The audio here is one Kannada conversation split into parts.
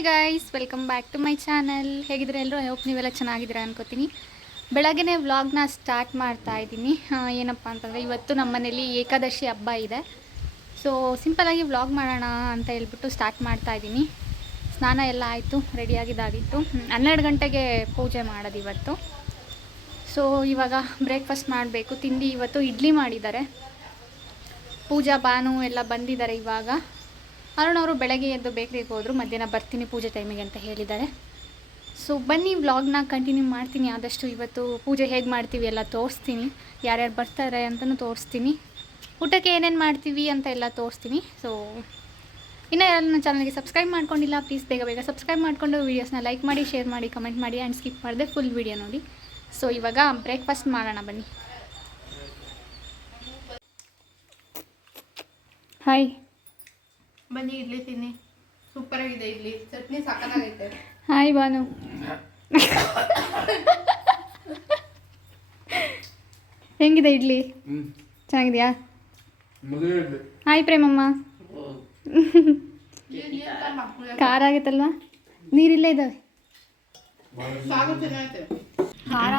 Hi guys, welcome back to my channel. ಹೇಗಿದ್ರೆ ಎಲ್ಲರೂ ಹೋಪ್ ನೀವೆಲ್ಲ ಚೆನ್ನಾಗಿದ್ದೀರಾ ಅನ್ಕೋತೀನಿ. ಬೆಳಗ್ಗೆ ವ್ಲಾಗ್ನ ಸ್ಟಾರ್ಟ್ ಮಾಡ್ತಾ ಇದ್ದೀನಿ. ಏನಪ್ಪ ಅಂತಂದರೆ ಇವತ್ತು ನಮ್ಮ ಮನೇಲಿ ಏಕಾದಶಿ ಹಬ್ಬ ಇದೆ. ಸೊ ಸಿಂಪಲಾಗಿ ವ್ಲಾಗ್ ಮಾಡೋಣ ಅಂತ ಹೇಳ್ಬಿಟ್ಟು ಸ್ಟಾರ್ಟ್ ಮಾಡ್ತಾ ಇದ್ದೀನಿ. ಸ್ನಾನ ಎಲ್ಲ ಆಯಿತು, ರೆಡಿಯಾಗಿದ್ದಾಗಿತ್ತು. 12 ಗಂಟೆಗೆ ಪೂಜೆ ಮಾಡೋದು ಇವತ್ತು. ಸೊ ಇವಾಗ ಬ್ರೇಕ್ಫಾಸ್ಟ್ ಮಾಡಬೇಕು. ತಿಂಡಿ ಇವತ್ತು ಇಡ್ಲಿ ಮಾಡಿದ್ದಾರೆ. ಪೂಜಾ ಬಾನು ಎಲ್ಲ ಬಂದಿದ್ದಾರೆ. ಇವಾಗ ಅರುಣ್ ಅವರು ಬೆಳಗ್ಗೆ ಎದ್ದು ಬೇಕ್ರಿಗೆ ಹೋದರು. ಮಧ್ಯಾಹ್ನ ಬರ್ತೀನಿ ಪೂಜೆ ಟೈಮಿಗೆ ಅಂತ ಹೇಳಿದ್ದಾರೆ. ಸೊ ಬನ್ನಿ, ವ್ಲಾಗ್ನ ಕಂಟಿನ್ಯೂ ಮಾಡ್ತೀನಿ. ಆದಷ್ಟು ಇವತ್ತು ಪೂಜೆ ಹೇಗೆ ಮಾಡ್ತೀವಿ ಎಲ್ಲ ತೋರಿಸ್ತೀನಿ. ಯಾರ್ಯಾರು ಬರ್ತಾರೆ ಅಂತಲೂ ತೋರಿಸ್ತೀನಿ. ಊಟಕ್ಕೆ ಏನೇನು ಮಾಡ್ತೀವಿ ಅಂತ ಎಲ್ಲ ತೋರಿಸ್ತೀನಿ. ಸೊ ಇನ್ನೂ ಯಾರು ನನ್ನ ಚಾನಲ್ಗೆ ಸಬ್ಸ್ಕ್ರೈಬ್ ಮಾಡ್ಕೊಂಡಿಲ್ಲ, ಪ್ಲೀಸ್ ಬೇಗ ಸಬ್ಸ್ಕ್ರೈಬ್ ಮಾಡಿಕೊಂಡು ವೀಡಿಯೋಸ್ನ ಲೈಕ್ ಮಾಡಿ, ಶೇರ್ ಮಾಡಿ, ಕಮೆಂಟ್ ಮಾಡಿ ಆ್ಯಂಡ್ ಸ್ಕಿಪ್ ಮಾಡಿದೆ ಫುಲ್ ವೀಡಿಯೋ ನೋಡಿ. ಸೊ ಇವಾಗ ಬ್ರೇಕ್ಫಾಸ್ಟ್ ಮಾಡೋಣ ಬನ್ನಿ. ಹಾಯ್, ಬನ್ನಿ ಇಡ್ಲಿ ತಿನ್ನಿ. ಸೂಪರ್ ಆಗಿದೆ ಇಡ್ಲಿ, ಚಟ್ನಿ ಸಕ್ಕತ್ತಾಗೈತೆ. ಹಾಯ್ ಬಾನು. ಹೆಂಗಿದೆ ಇಡ್ಲಿ? ಚೆನ್ನಾಗಿದೆಯಾ? ಹಾಯ್ ಪ್ರೇಮಮ್ಮ. ಖಾರ ಆಗೈತಲ್ವಾ? ನೀರಿಲ್ಲೇ ಇದ್ದಾವೆ. ಖಾರ.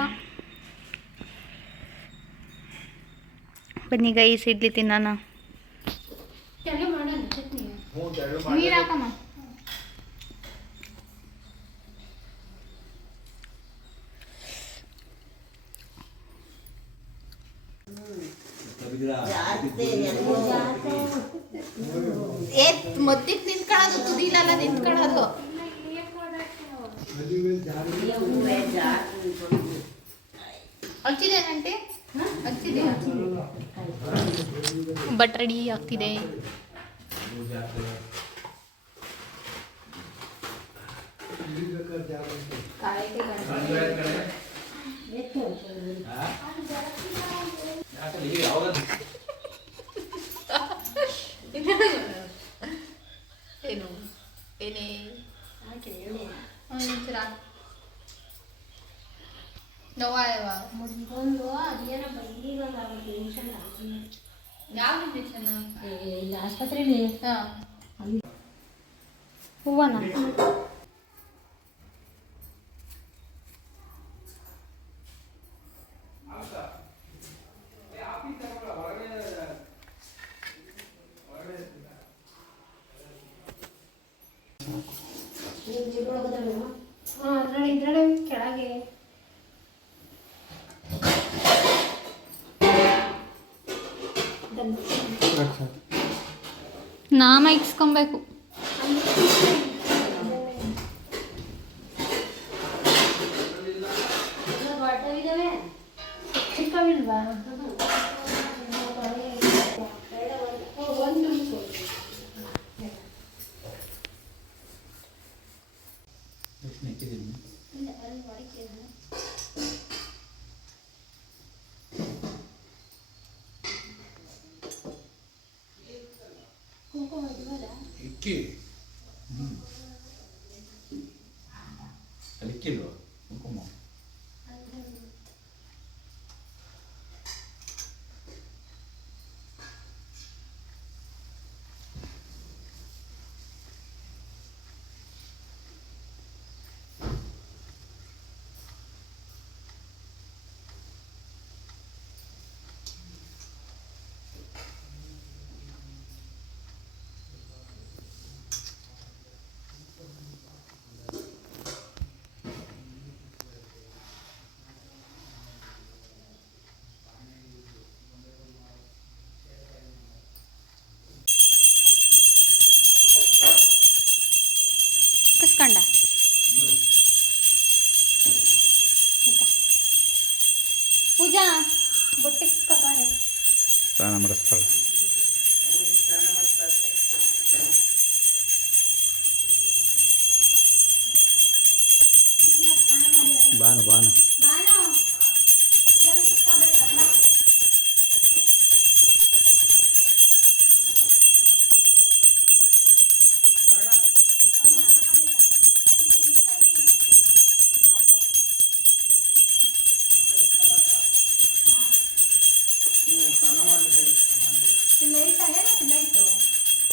ಬನ್ನಿ ಗೈಸ್, ಇಡ್ಲಿ ತಿನ್ನೋಣ. ನೀರು ಹಾಕಮ್ಮ. ಮದ್ದಿಗೆ ನಿಂತ್ಕೊಳ್ಳೋದು, ತುದಿಲೆಲ್ಲ ನಿಂತ್ಕೊಳ್ಳೋದು. ಹಚ್ಚಿದೇನಂತೆ? ಹಚ್ಚಿದೆ. ಬಟ್ ರೆಡಿ ಆಗ್ತಿದೆ. ಏನು ಏನೇ ನೋವಾ ಯಾವ ಇಂಜೆಕ್ಷನ್? ಆಸ್ಪತ್ರೆಯಲ್ಲಿ ಹೂವನ ಇದ್ರಡೆ ಕೆಳಗೆ ನಾಮ ಇಕ್ಸ್ಕೊಬೇಕು. ಚಿಕ್ಕವಿಲ್ವಾ? ಇಕ್ಕಿ ಅಲ್ಲಿಕ್ಕಿಲ್ವ ಕುಂಕುಮ? ಕುಸ್ಕೊಂಡ ಪೂಜಾ ಬೊಟ್ಟೆ ಕುಸ್ಕೊಬಾರೆ. ಸ್ನಾನ ಮಾಡಿಸ್ತಾಳೆ. ಬಾನು ಬಾನು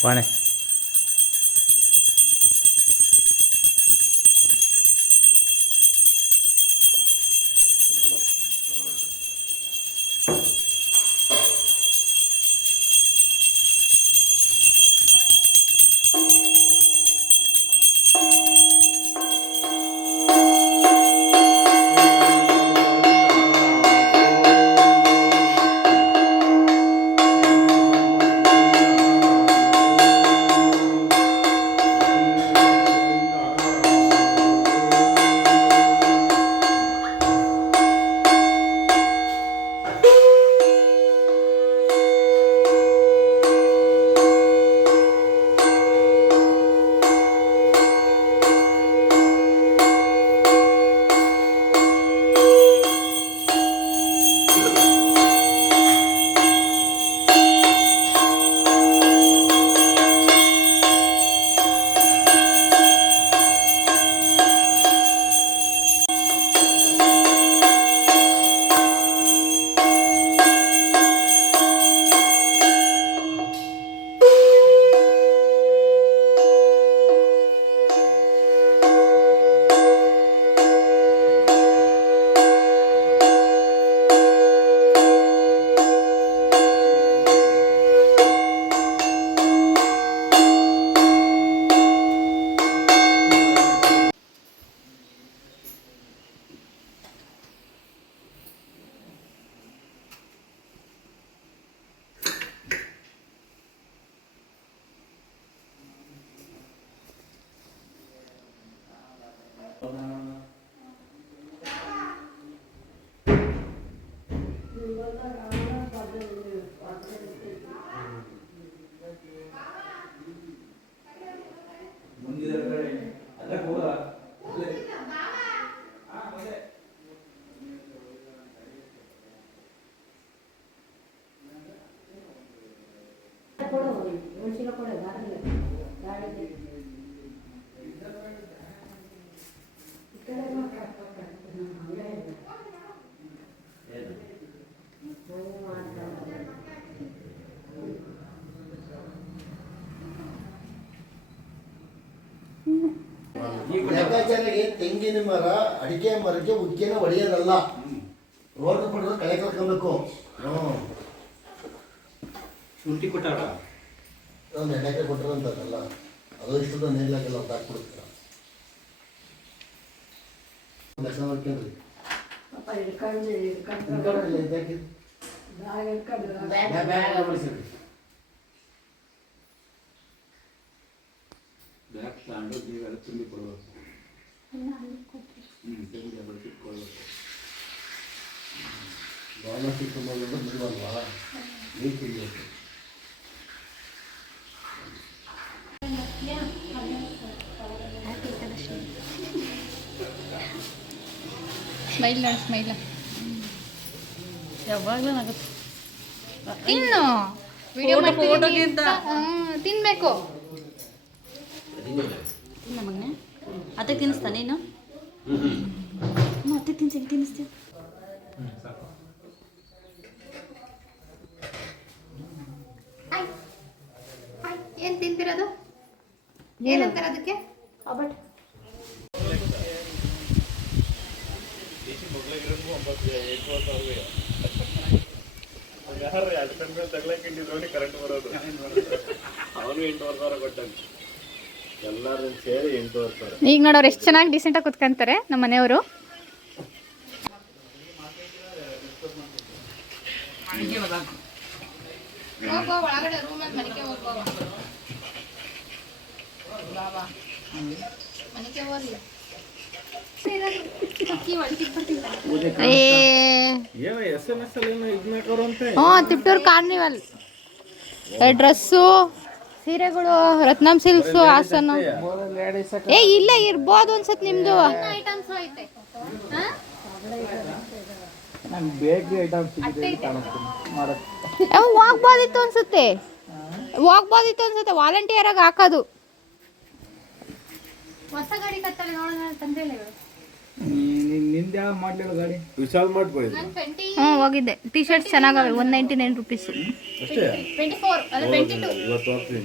ಕೋಣೆ ಲೆಕ್ಕಾಚಾರಿಗೆ ತೆಂಗಿನ ಮರ ಅಡಿಕೆ ಮರಕ್ಕೆ ಉಕ್ಕಿನ ಹೊಡೆಯೋದಲ್ಲ. ರೋಡ್ ಪಡೆದ್ರೆ ಕಳೆ ಕಳ್ಕೊಬೇಕು. ಶುಂಠಿ ಕೊಟ್ಟಾರ ಒಂದು ಎಣ್ಣೆ ಕೊಟ್ಟಿರೋಂಥದ್ದಲ್ಲ, ಅದು ಇಷ್ಟದ ನೀರ್ಲಾಗೆಲ್ಲ ಒಂದು ಹಾಕ್ಬಿಡ್ತೀರ. ಲೆಕ್ಕ ಮಾಡ್ಕೊಂಡ್ರಿ ಬ್ಯಾಗ್ ತಗೊಂಡು ನೀವೆಲ್ಲ ತುಂಬಿ ಕೊಡ್ಬೇಕು. ತೆಂಗಿನ ಬಳಸಿ ಕೊಡ್ಬೇಕು. ಬಾಳ ಸಿಕ್ಕಲ್ವಾ ನೀರು ಕುಡಿಬೇಕು. ಸ್ಮೈಲ್ ನೋಡಿ, ಸ್ಮೈಲ್ ಯಾವಾಗಲೂ ಆಗುತ್ತೆ. ತಿನ್ನು. ವಿಡಿಯೋ ತಿನ್ಬೇಕು. ತಿನ್ನ ಮಗನೇ, ಅತ್ತೆ ತಿನ್ನಿಸ್ತಾ ನೀನು? ಅತ್ತೆ ತಿನ್ನಿಸ್ತೀಯ? ಏನ್ ತಿಂತಿರೋದು? ಏನಂತಾರ ಅದಕ್ಕೆ? ಬಟ್ ಎಲ್ಲರೂ ಸೇರಿ 8,000. ಈಗ ನೋಡೋರು ಎಷ್ಟು ಚೆನ್ನಾಗಿ ಡಿಸೆಂಟಾಗಿ ಕುತ್ಕೊಂತಾರೆ ನಮ್ಮ ಮನೆಯವರು. ಹೋಗೋ ಒಳಗಡೆ ರೂಮಲ್ಲಿ ಮನೆಗೆ ಹೋಗೋ. ಬಾಬಾ ಮನೆಗೆ ಹೋಗ್ಲಿ. ತಿಪ್ಟೂರು ಕಾರ್ನಿವಲ್ ಡ್ರೆಸ್ಸು, ಸೀರೆಗಳು, ರತ್ನಂ ಸಿಲ್ಕ್ಸು, ಹಾಸನ. ಇಲ್ಲೇ ಇರ್ಬೋದು ಅನ್ಸತ್ ನಿಮ್ದು. ಐಟಮ್ಸ್ ಐತೆ. ಹೋಗ್ಬೋದಿತ್ತು ಅನ್ಸುತ್ತೆ, ವಾಲಂಟಿಯರ್ ಆಗಿ ಹಾಕೋದು. ಹೊಸ ಗಾಡಿ ಕತ್ತಲೆ ನೋಡೋಣ ತಂದಿಲ್ಲ ಇವರು. ವಿಶಾಲ್ ಮಾಡ್ಬೋದು. ನಾನು 20 ಹೋಗಿದ್ದೆ. T shirts ಚೆನ್ನಾಗವೆ, 199 rupees. 24 ಅಲ್ಲ 22.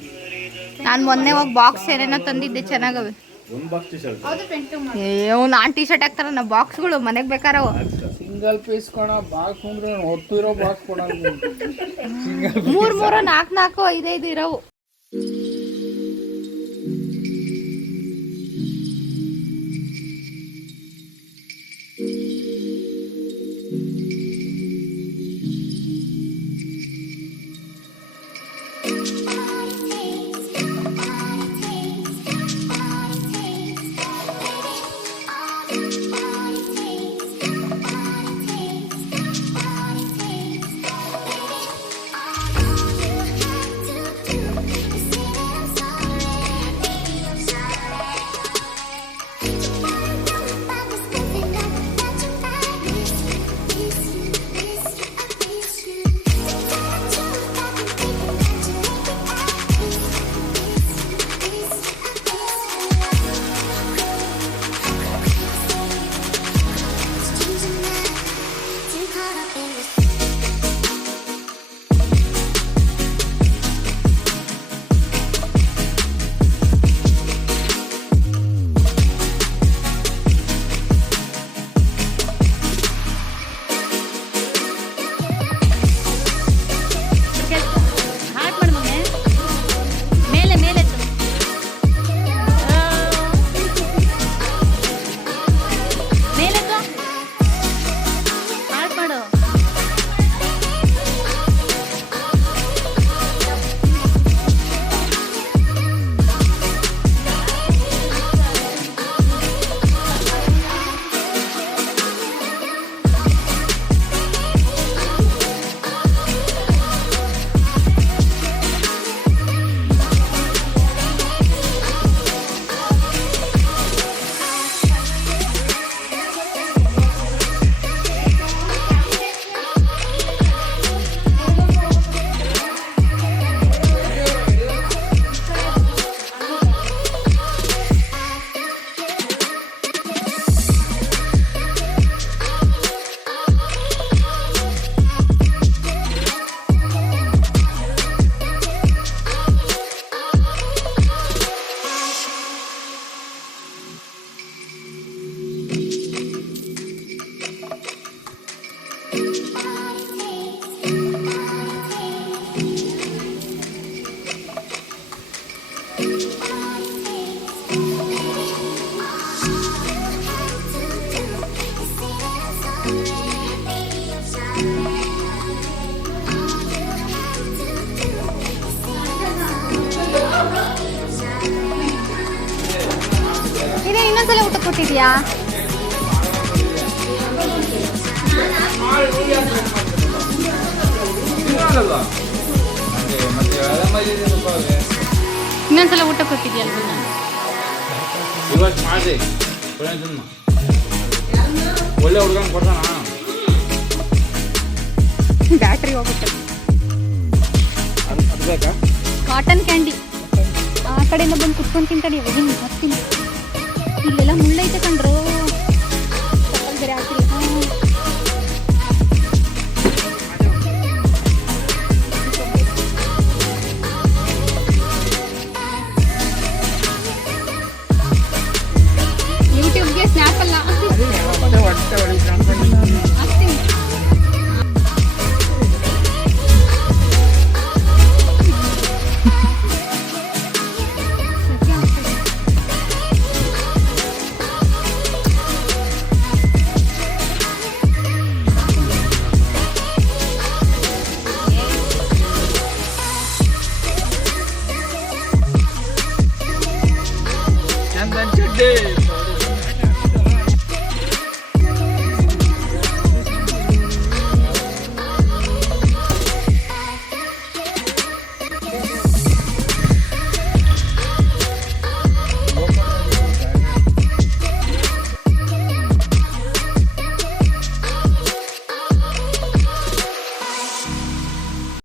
ನಾನು ಮೊನ್ನೆ ಹೋಗಿ ಬಾಕ್ಸ್ ಏನೇನೋ ತಂದಿದ್ದೆ, ಚೆನ್ನಾಗವೆ. ಹೌದು 22 ನಾನು ಟಿ ಶರ್ಟ್ ಹಾಕ್ತಾರ ನಾ ಬಾಕ್ಸ್ಗಳು ಮನೆಗೆ ಬೇಕಾರವ. ಸಿಂಗಲ್ ಪೀಸ್ ಕೊಣ ಬಾಕ್ಸ್ ಅಂದ್ರೆ ಹೊತ್ತು ಇರೋ ಬಾಕ್ಸ್ ಕೊಡಲ್ಲ. 3 4 4 5 5 ಇರೋವು. See ಕೂತಿದ್ಯಾ? ಇನ್ನೊಂದ್ಸಲ ಊಟ ಕೊಟ್ಟಿದ್ಯಲ್ವ ನಾನು? ಇವತ್ತು ಮಾಡಿ ಒಳ್ಳೆ ಹುಡುಗನ ಕೊಡ್ತಾನ. ಬ್ಯಾಟ್ರಿ ಹೋಗುತ್ತೆ. ಅದು ಬೇಕಾ? ಕಾಟನ್ ಕ್ಯಾಂಡಿ ಆ ಕಡೆಯಿಂದ ಬಂದು ಕುತ್ಕೊಂಡು ತಿಂತಾನೆ. ಬರ್ತೀನಿ. ಇಲ್ಲೆಲ್ಲ ಮುಳ್ಳೈತೆ ಕಂಡ್ರು.